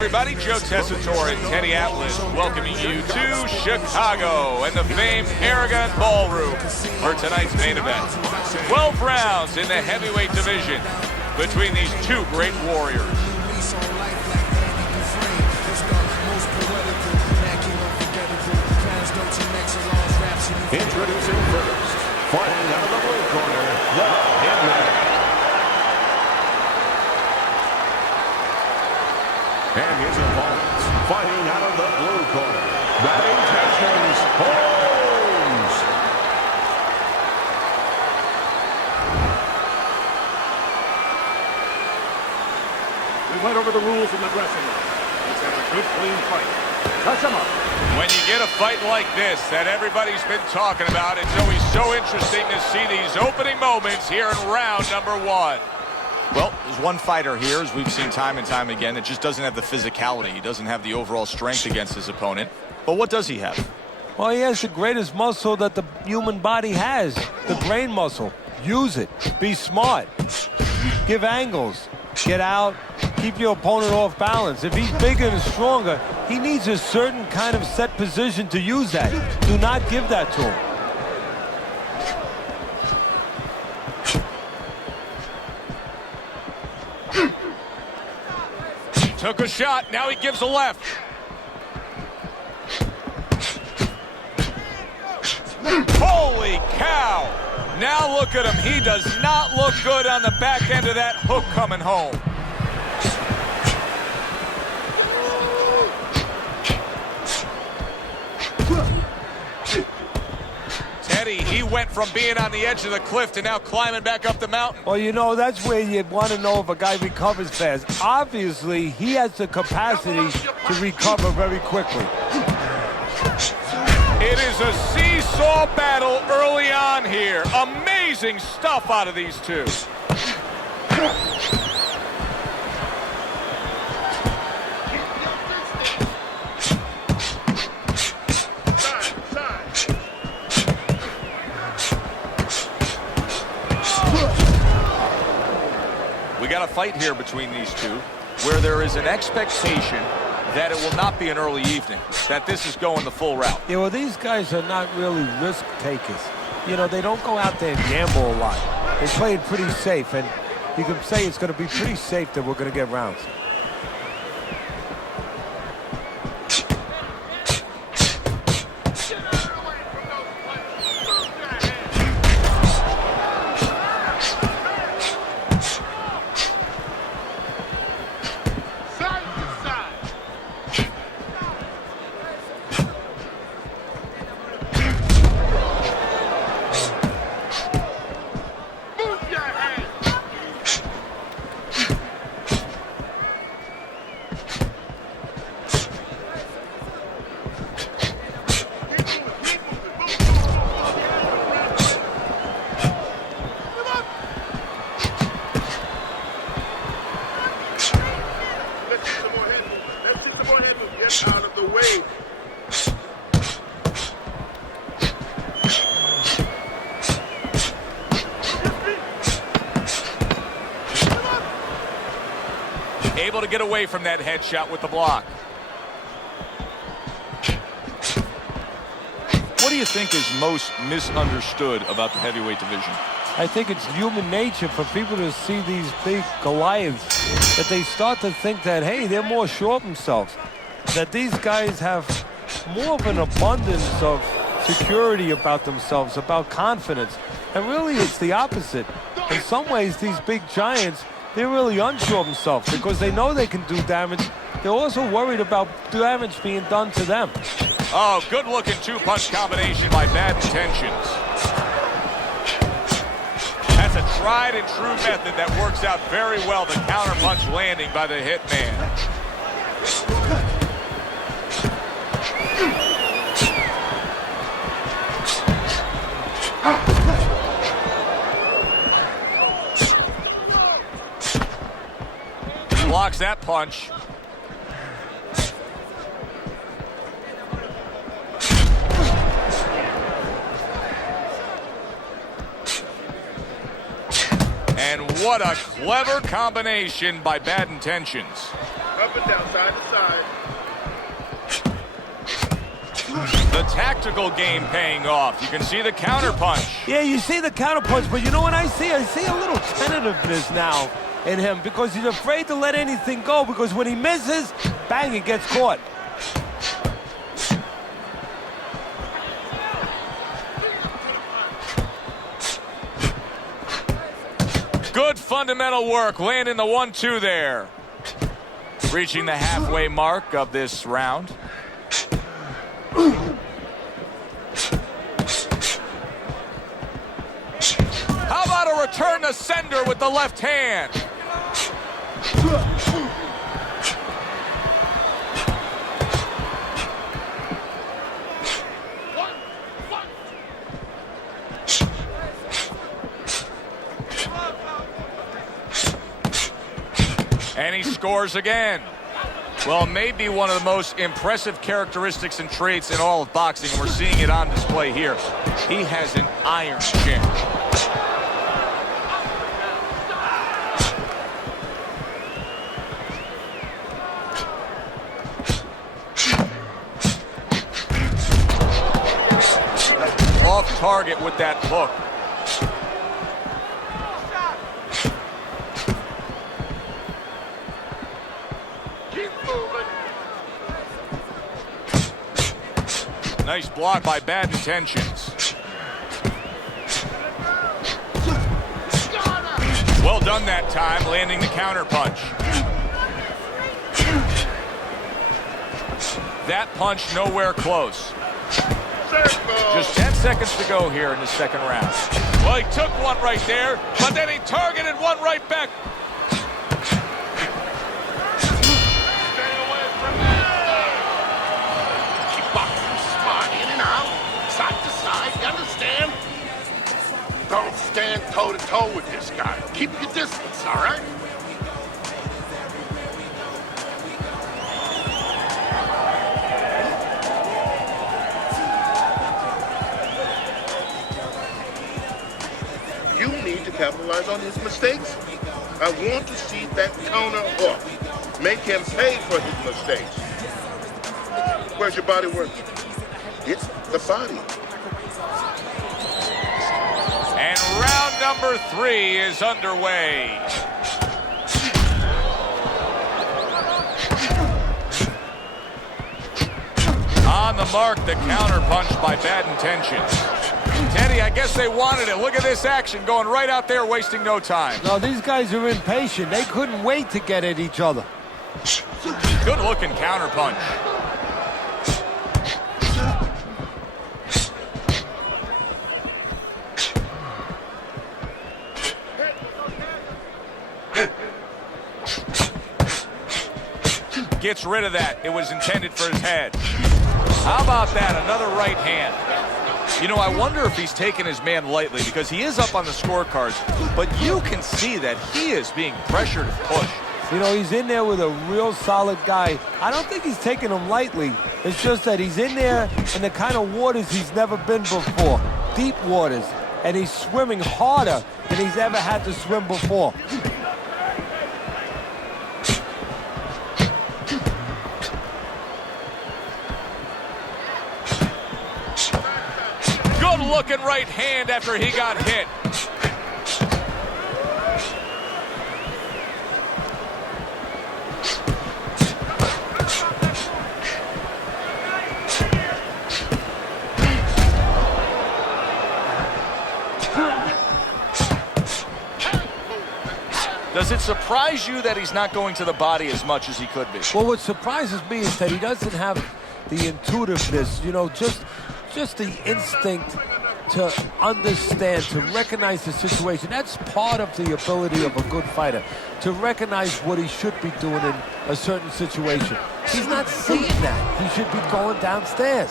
Everybody, Joe Tessitore and Teddy Atlas welcoming you to Chicago and the famed Aragon Ballroom for tonight's main event. 12 rounds in the heavyweight division between these two great warriors. Introducing first, fighting out of the blue corner, the Hitman. And his opponents, fighting out of the blue corner, batting tensions, Holmes. We went over the rules in the dressing room. Let's have a good, clean fight. Touch him up. When you get a fight like this that everybody's been talking about, it's always so interesting to see these opening moments here in round number one. Well, there's one fighter here, as we've seen time and time again, that just doesn't have the physicality. He doesn't have the overall strength against his opponent. But what does he have? Well, he has the greatest muscle that the human body has, the brain muscle. Use it. Be smart. Give angles. Get out. Keep your opponent off balance. If he's bigger and stronger, he needs a certain kind of set position to use that. Do not give that to him. Took a shot, now he gives a left. Holy cow! Now look at him, he does not look good on the back end of that hook coming home. Teddy, he went from being on the edge of the cliff to now climbing back up the mountain. Well, you know, that's where you'd want to know if a guy recovers fast. Obviously, he has the capacity to recover very quickly. It is a seesaw battle early on here. Amazing stuff out of these two. We got a fight here between these two where there is an expectation that it will not be an early evening, that this is going the full route. Yeah, well, these guys are not really risk takers. You know, they don't go out there and gamble a lot. They play it pretty safe, and you can say it's going to be pretty safe that we're going to get rounds. Out of the way. Able to get away from that headshot with the block. What do you think is most misunderstood about the heavyweight division? I think it's human nature for people to see these big Goliaths, that they start to think that, hey, they're more sure of themselves, that these guys have more of an abundance of security about themselves, about confidence. And really, it's the opposite. In some ways, these big giants, they're really unsure of themselves because they know they can do damage. They're also worried about damage being done to them. Oh, good-looking two-punch combination by Bad Intentions. That's a tried-and-true method that works out very well, the counter-punch landing by the Hitman. Blocks that punch. And what a clever combination by Bad Intentions. Up and down, side to side. The tactical game paying off. You can see the counter punch. Yeah, you see the counter punch, but you know what I see? I see a little tentativeness now in him because he's afraid to let anything go because when he misses, bang, it gets caught. Good fundamental work, landing the 1-2 there. Reaching the halfway mark of this round. How about a return to sender with the left hand? And he scores again. Well, maybe one of the most impressive characteristics and traits in all of boxing, and we're seeing it on display here. He has an iron chin. Off target with that hook. Nice block by Bad Intentions. Well done that time, landing the counter punch. That punch nowhere close. Just 10 seconds to go here in the second round. Well, he took one right there, but then he targeted one right back. Don't stand toe-to-toe with this guy. Keep your distance, all right? You need to capitalize on his mistakes. I want to see that counter hook. Make him pay for his mistakes. Where's your body work? It's the body. And round number 3 is underway. On the mark, the counter punch by Bad Intentions. Teddy, I guess they wanted it. Look at this action going right out there, wasting no time. No, these guys are impatient. They couldn't wait to get at each other. Good looking counter punch. Gets rid of that. It was intended for his head. How about that? Another right hand. You know, I wonder if he's taking his man lightly because he is up on the scorecards, but you can see that he is being pressured and pushed. You know, he's in there with a real solid guy. I don't think he's taking him lightly. It's just that he's in there in the kind of waters he's never been before. Deep waters. And he's swimming harder than he's ever had to swim before. Looking right hand after he got hit. Does it surprise you that he's not going to the body as much as he could be? Well, what surprises me is that he doesn't have the intuitiveness, you know, just the instinct to understand, to recognize the situation. That's part of the ability of a good fighter, to recognize what he should be doing in a certain situation. He's not seeing that. He should be going downstairs.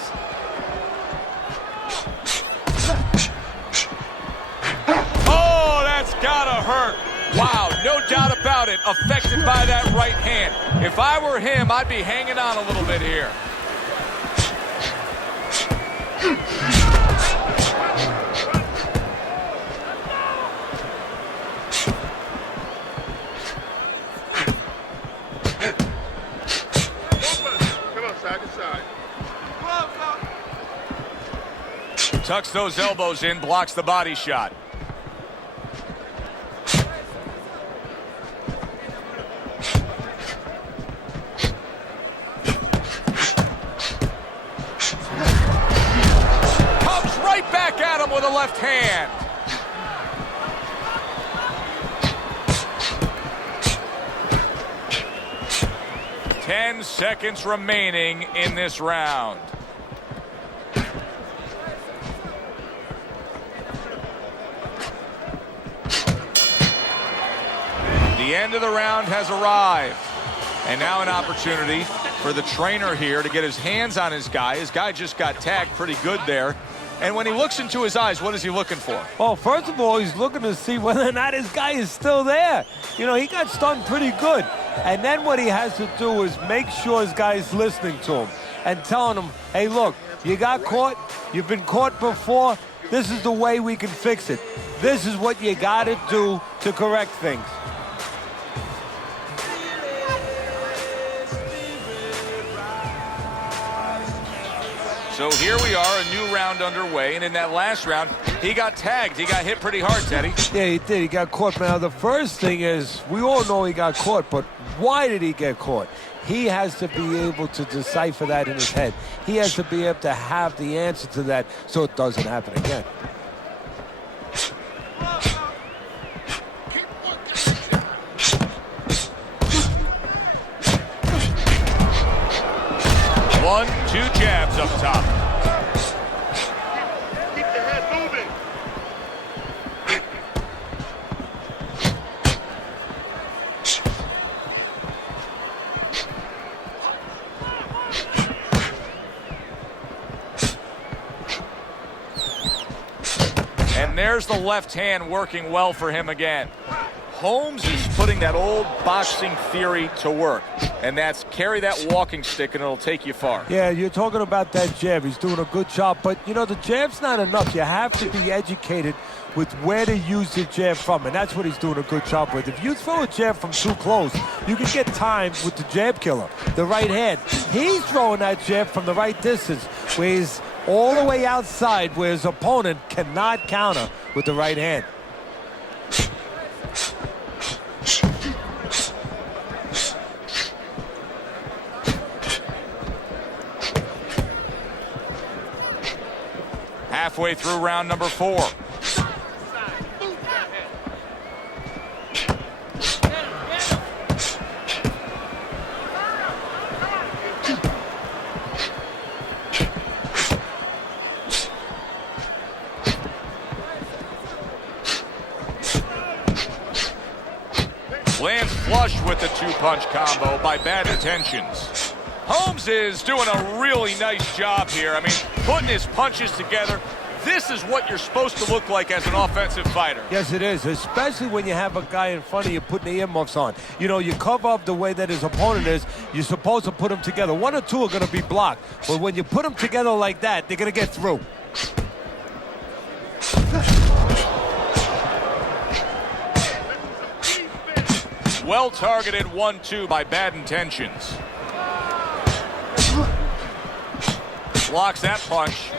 Oh, that's gotta hurt. Wow, no doubt about it, affected by that right hand. If I were him, I'd be hanging on a little bit here. Tucks those elbows in, blocks the body shot. Comes right back at him with a left hand. Ten seconds remaining in this round. The end of the round has arrived. And now an opportunity for the trainer here to get his hands on his guy. His guy just got tagged pretty good there. And when he looks into his eyes, what is he looking for? Well, first of all, he's looking to see whether or not his guy is still there. You know, he got stunned pretty good. And then what he has to do is make sure his guy is listening to him and telling him, hey, look, you got caught. You've been caught before. This is the way we can fix it. This is what you got to do to correct things. So here we are, a new round underway, and in that last round, he got tagged. He got hit pretty hard, Teddy. Yeah, he did. He got caught. Now, the first thing is, we all know he got caught, but why did he get caught? He has to be able to decipher that in his head. He has to be able to have the answer to that so it doesn't happen again. One, two jabs up top. Keep the head moving. And there's the left hand working well for him again. Holmes is putting that old boxing theory to work, and that's carry that walking stick and it'll take you far. Yeah, you're talking about that jab. He's doing a good job, but, you know, the jab's not enough. You have to be educated with where to use the jab from, and that's what he's doing a good job with. If you throw a jab from too close, you can get timed with the jab killer, the right hand. He's throwing that jab from the right distance, where he's all the way outside, where his opponent cannot counter with the right hand. Halfway through round number 4. Lands flush with the two-punch combo by Bad Intentions. Holmes is doing a really nice job here. I mean, putting his punches together. This is what you're supposed to look like as an offensive fighter. Yes, it is, especially when you have a guy in front of you putting the earmuffs on. You know, you cover up the way that his opponent is. You're supposed to put them together. One or two are going to be blocked. But when you put them together like that, they're going to get through. Well-targeted 1-2 by Bad Intentions. Blocks that punch.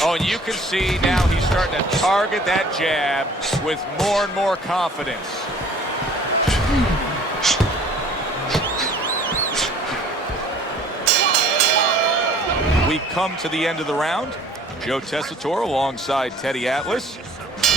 Oh, and you can see now he's starting to target that jab with more and more confidence. We come to the end of the round. Joe Tessitore alongside Teddy Atlas.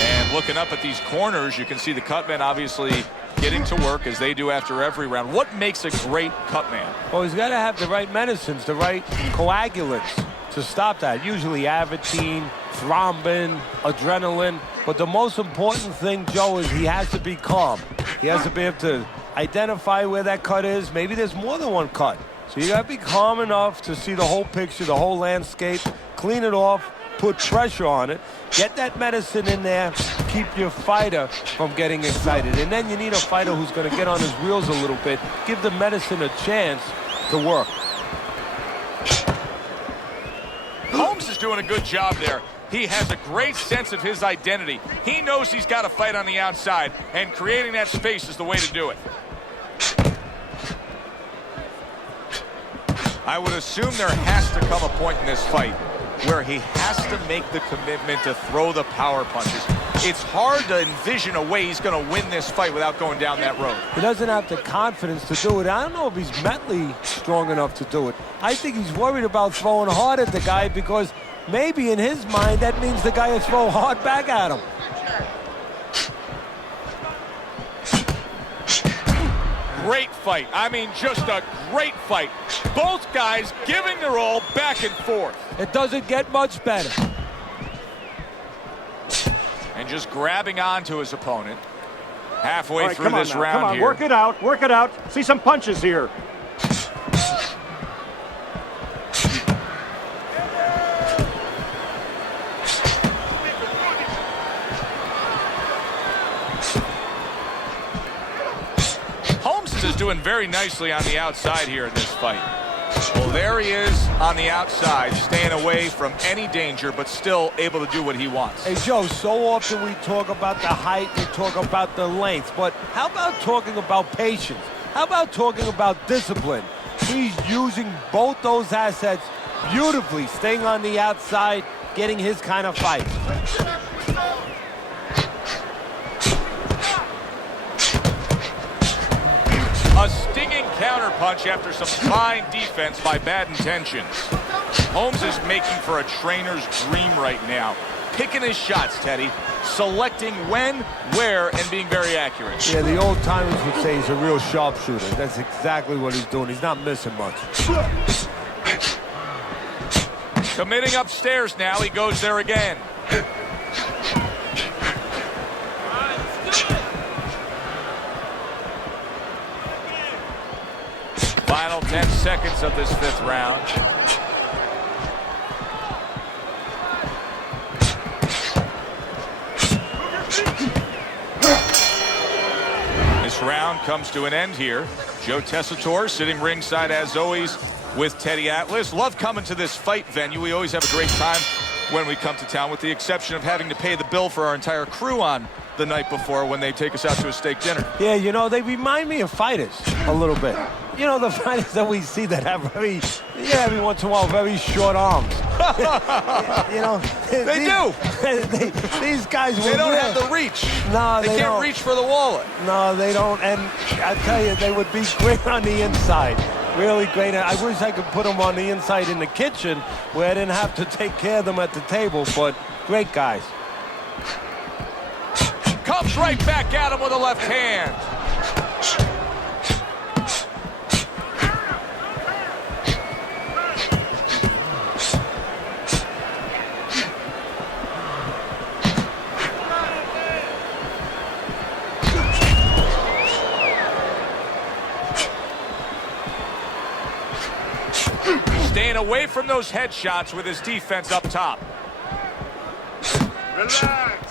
And looking up at these corners, you can see the cutmen obviously getting to work as they do after every round. What makes a great cutman? Well, he's got to have the right medicines, the right coagulants to stop that. Usually Avitine, thrombin, adrenaline. But the most important thing, Joe, is he has to be calm. He has to be able to identify where that cut is. Maybe there's more than one cut. So you got to be calm enough to see the whole picture, the whole landscape, clean it off, put pressure on it, get that medicine in there, keep your fighter from getting excited. And then you need a fighter who's going to get on his wheels a little bit, give the medicine a chance to work. doing a good job there. He has a great sense of his identity. He knows he's got to fight on the outside, and creating that space is the way to do it. I would assume there has to come a point in this fight where he has to make the commitment to throw the power punches. It's hard to envision a way he's going to win this fight without going down that road. He doesn't have the confidence to do it. I don't know if he's mentally strong enough to do it. I think he's worried about throwing hard at the guy because maybe in his mind that means the guy will throw hard back at him. Great fight. I mean, just a great fight. Both guys giving their all back and forth. It doesn't get much better. And just grabbing onto his opponent. Halfway right, through this round come on, here. work it out, work it out. See some punches here. Holmes is doing very nicely on the outside here in this fight. Well, there he is on the outside, staying away from any danger, but still able to do what he wants. Hey, Joe, so often we talk about the height, we talk about the length, but how about talking about patience? How about talking about discipline? He's using both those assets beautifully, staying on the outside, getting his kind of fight. A stinging counterpunch after some fine defense by bad intentions. Holmes is making for a trainer's dream right now. Picking his shots, Teddy. Selecting when, where, and being very accurate. Yeah, the old timers would say he's a real sharpshooter. That's exactly what he's doing. He's not missing much. Committing upstairs now. He goes there again. Final 10 seconds of this fifth round. This round comes to an end here. Joe Tessitore sitting ringside as always with Teddy Atlas. Love coming to this fight venue. We always have a great time when we come to town, with the exception of having to pay the bill for our entire crew on the night before when they take us out to a steak dinner. Yeah, you know, they remind me of fighters a little bit. You know, the fighters that we see that have every once in a while, very short arms. You know, They do. These guys, They don't have the reach. No, They can't don't. reach for the wallet. No, they don't. And I tell you, they would be great on the inside. Really great. I wish I could put them on the inside in the kitchen where I didn't have to take care of them at the table, but great guys. Comes right back at him with a left hand. Staying away from those headshots with his defense up top. Relax.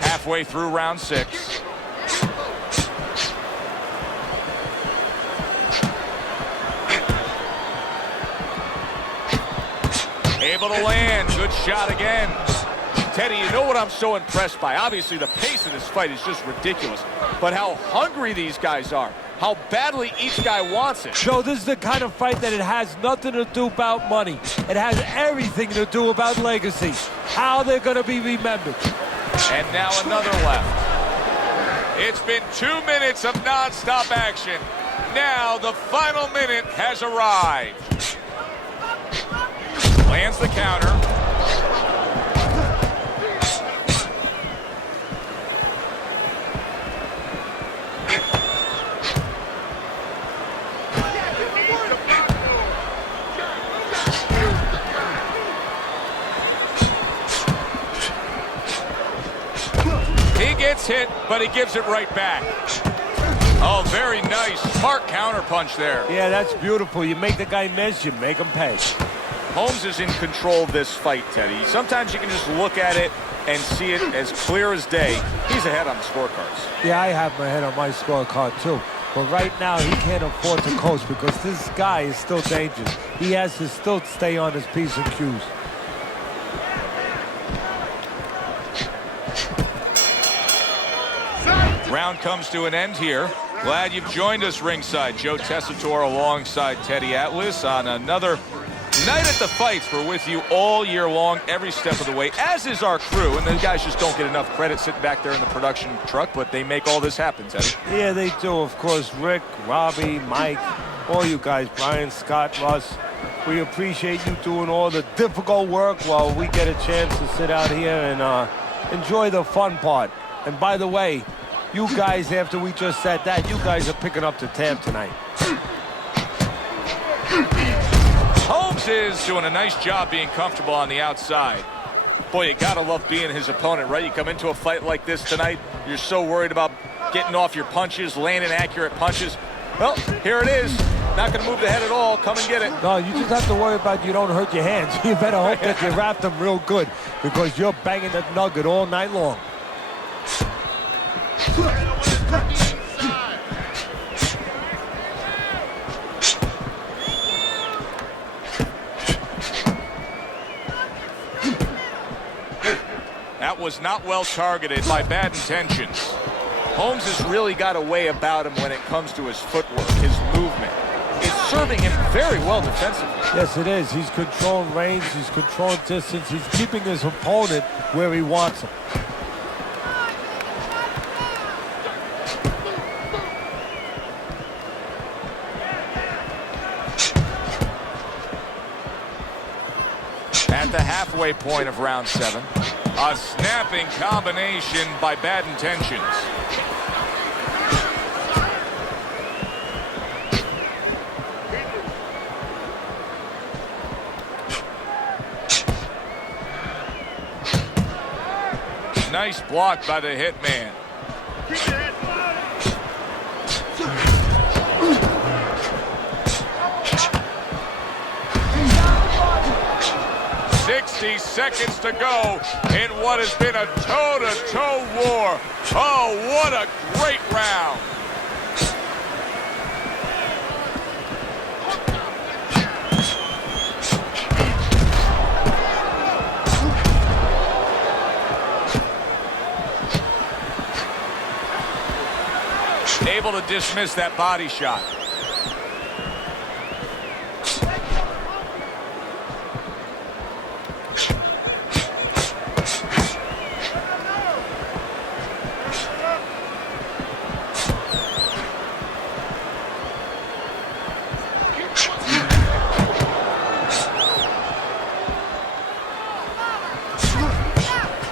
Halfway through round 6. Able to land. Good shot again. Teddy, you know what I'm so impressed by? Obviously, the pace of this fight is just ridiculous. But how hungry these guys are. How badly each guy wants it. So this is the kind of fight that it has nothing to do about money. It has everything to do about legacy. How they're going to be remembered. And now another left. It's been 2 minutes of non-stop action. Now the final minute has arrived. Lands the counter. hit, but he gives it right back. Oh, very nice. Smart counterpunch there. Yeah, that's beautiful. You make the guy miss, you make him pay. Holmes is in control of this fight, Teddy. Sometimes you can just look at it and see it as clear as day. He's ahead on the scorecards. Yeah, I have my head on my scorecard too. But right now, he can't afford to coast because this guy is still dangerous. He has to still stay on his P's and Q's. Round comes to an end here. Glad you've joined us ringside. Joe Tessitore alongside Teddy Atlas on another night at the fights. We're with you all year long, every step of the way, as is our crew. And the guys just don't get enough credit sitting back there in the production truck, but they make all this happen, Teddy. Yeah, they do. Of course, Rick, Robbie, Mike, all you guys, Brian, Scott, Russ. We appreciate you doing all the difficult work while we get a chance to sit out here and enjoy the fun part. And by the way, you guys, after we just said that, you guys are picking up the tab tonight. Holmes is doing a nice job being comfortable on the outside. Boy, you gotta love being his opponent, right? You come into a fight like this tonight, you're so worried about getting off your punches, landing accurate punches. Well, here it is. Not gonna move the head at all. Come and get it. No, you just have to worry about you don't hurt your hands. You better hope that you wrap them real good because you're banging that nugget all night long. That was not well targeted by bad intentions. Holmes has really got a way about him when it comes to his footwork, his movement. It's serving him very well defensively. Yes, it is. He's controlling range. He's controlling distance. He's keeping his opponent where he wants him. At the halfway point of round 7, a snapping combination by bad intentions. Nice block by the hitman. Seconds to go in what has been a toe-to-toe war. Oh, what a great round. Able to dismiss that body shot.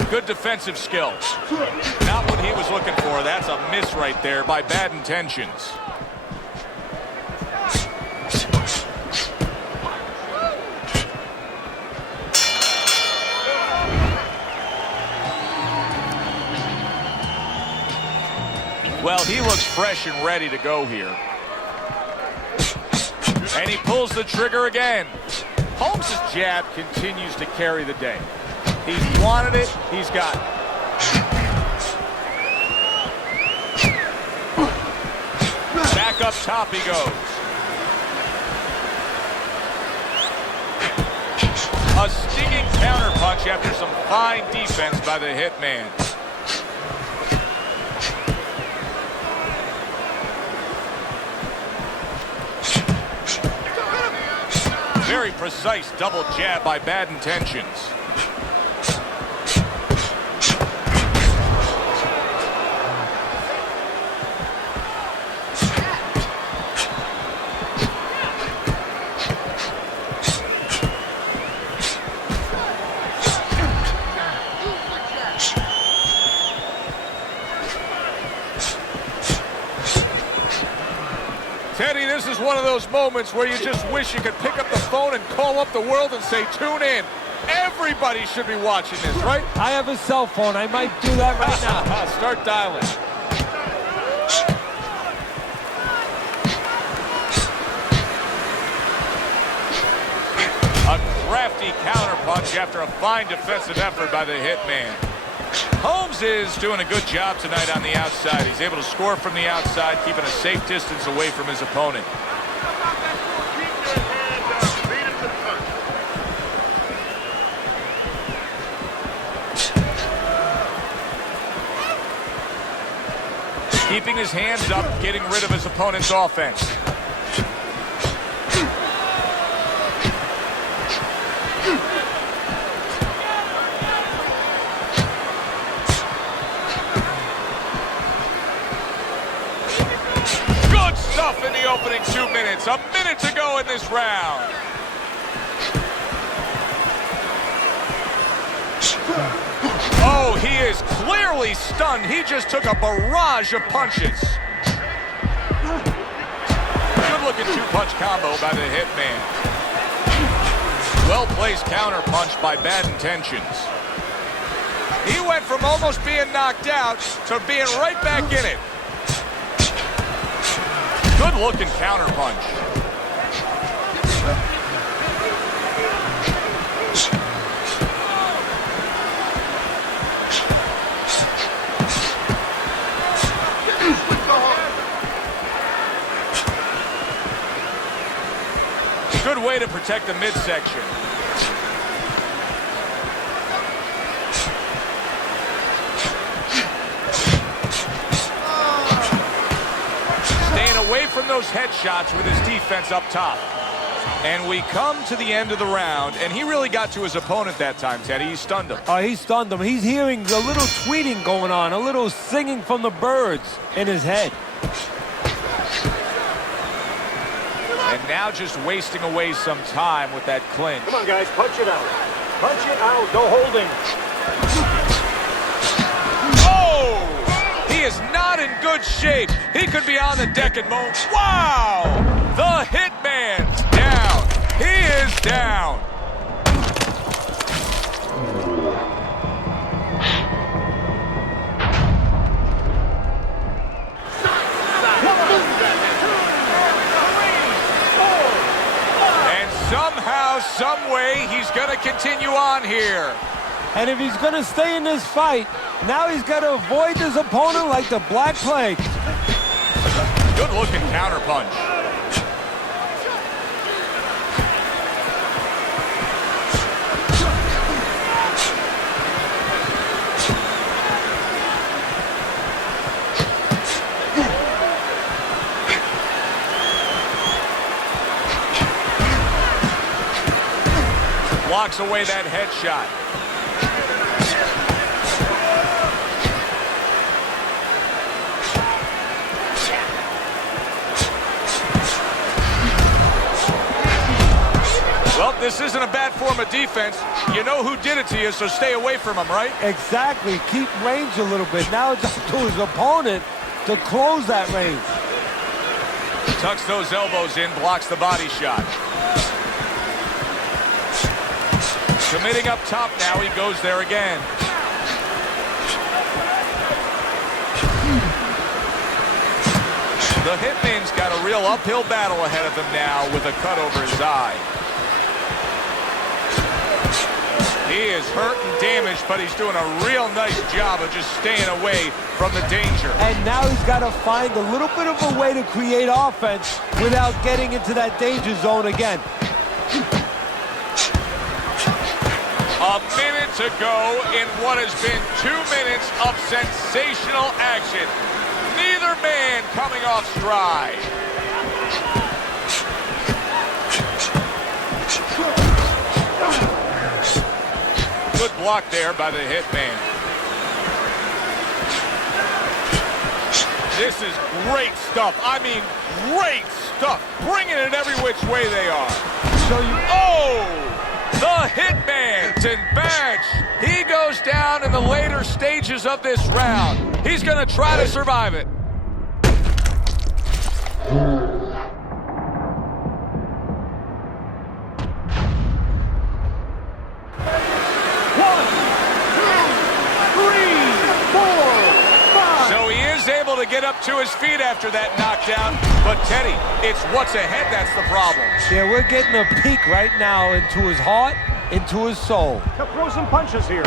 Good defensive skills. Not what he was looking for. That's a miss right there by bad intentions. Well, he looks fresh and ready to go here. And he pulls the trigger again. Holmes' jab continues to carry the day. He's wanted it, he's got it. Back up top he goes. A stinging counterpunch after some fine defense by the hitman. Very precise double jab by bad intentions. Teddy, this is one of those moments where you just wish you could pick up the phone and call up the world and say, tune in. Everybody should be watching this, right? I have a cell phone. I might do that right now. Start dialing. A crafty counterpunch after a fine defensive effort by the hitman. Holmes is doing a good job tonight on the outside. He's able to score from the outside, keeping a safe distance away from his opponent. Keeping his hands up, getting rid of his opponent's offense. Good stuff in the opening 2 minutes. A minute to go in this round. Oh, he is clearly stunned. He just took a barrage of punches. Good-looking two-punch combo by the hitman. Well-placed counter-punch by Bad Intentions. He went from almost being knocked out to being right back in it. Good-looking counter-punch. Good way to protect the midsection. Staying away from those headshots with his defense up top. And we come to the end of the round, and he really got to his opponent that time, Teddy. He stunned him. He stunned him. He's hearing a little tweeting going on, a little singing from the birds in his head. And now just wasting away some time with that clinch. Come on, guys, punch it out. Punch it out, no holding. Oh! He is not in good shape. He could be on the deck at moments. Wow! The hitman's down. He is down. Somehow, some way, he's going to continue on here. And if he's going to stay in this fight, now he's got to avoid his opponent like the Black Plague. Good-looking counterpunch. Blocks away that headshot. Well, this isn't a bad form of defense. You know who did it to you, so stay away from him, right? Exactly. Keep range a little bit. Now it's up to his opponent to close that range. Tucks those elbows in, blocks the body shot. Committing up top now, he goes there again. The hitman's got a real uphill battle ahead of him now with a cut over his eye. He is hurt and damaged, but he's doing a real nice job of just staying away from the danger. And now he's got to find a little bit of a way to create offense without getting into that danger zone again. A minute to go in what has been 2 minutes of sensational action. Neither man coming off stride. Good block there by the hitman. This is great stuff. I mean, great stuff. Bringing it every which way they are. So you... Oh! The hitman's in badge. He goes down in the later stages of this round. He's going to try to survive it. able to get up to his feet after that knockdown. But Teddy, it's what's ahead that's the problem. Yeah, we're getting a peek right now into his heart, into his soul. To throw some punches here.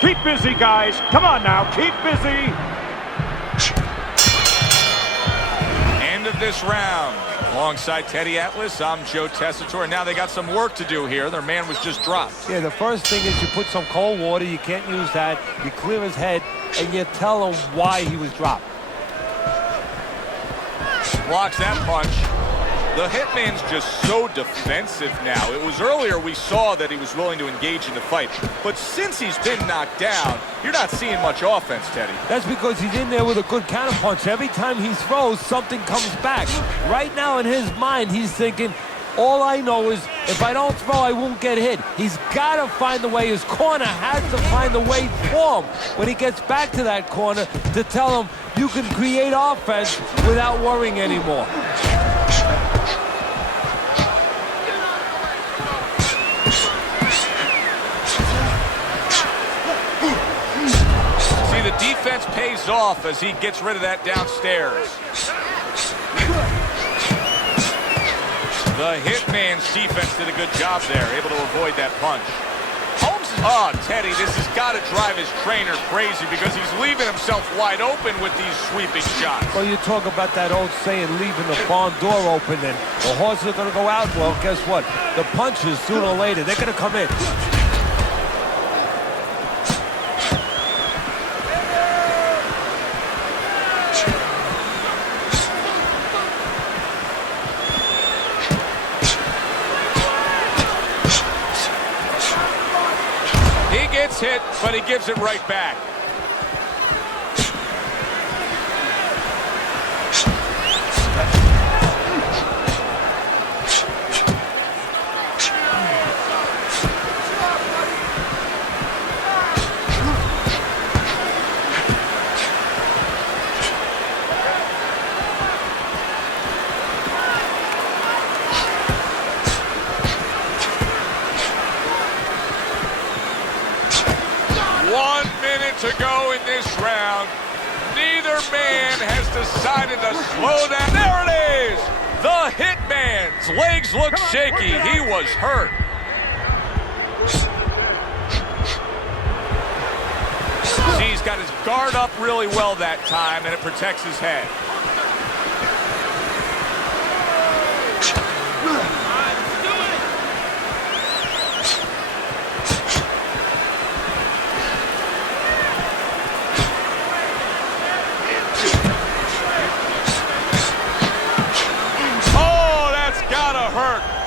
Keep busy, guys. Come on now, keep busy. End of this round. Alongside Teddy Atlas, I'm Joe Tessitore. Now they got some work to do here. Their man was just dropped. Yeah, the first thing is you put some cold water. You can't use that. You clear his head, and you tell him why he was dropped. Blocks that punch. The Hitman's just so defensive now. It was earlier we saw that he was willing to engage in the fight. But since he's been knocked down, you're not seeing much offense, Teddy. That's because he's in there with a good counterpunch. Every time he throws, something comes back. Right now in his mind, he's thinking, all I know is if I don't throw, I won't get hit. He's got to find the way. His corner has to find the way for him when he gets back to that corner to tell him you can create offense without worrying anymore. The defense pays off as he gets rid of that downstairs. The Hitman's defense did a good job there, able to avoid that punch. Holmes, Teddy, this has got to drive his trainer crazy because he's leaving himself wide open with these sweeping shots. Well, you talk about that old saying, leaving the barn door open, and the horses are going to go out. Well, guess what? The punches, sooner or later, they're going to come in. Gets hit, but he gives it right back. To go in this round. Neither man has decided to slow down. There it is! The Hitman's legs look shaky. He was hurt. See, he's got his guard up really well that time, and it protects his head.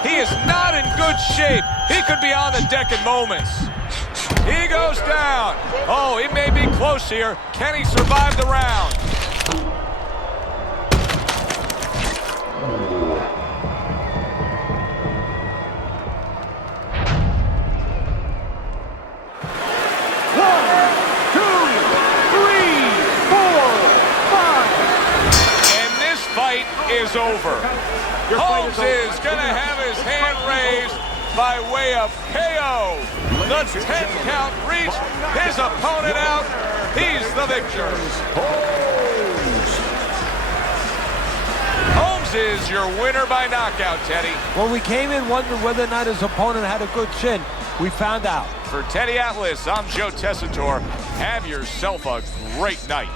He is not in good shape. He could be on the deck in moments. He goes down. Oh, he may be close here. Can he survive the round? Is over. Holmes is going to have his hand raised by way of KO. The 10 count reached. His opponent out. He's the victor. Holmes is your winner by knockout, Teddy. When we came in wondering whether or not his opponent had a good chin, we found out. For Teddy Atlas, I'm Joe Tessitore. Have yourself a great night.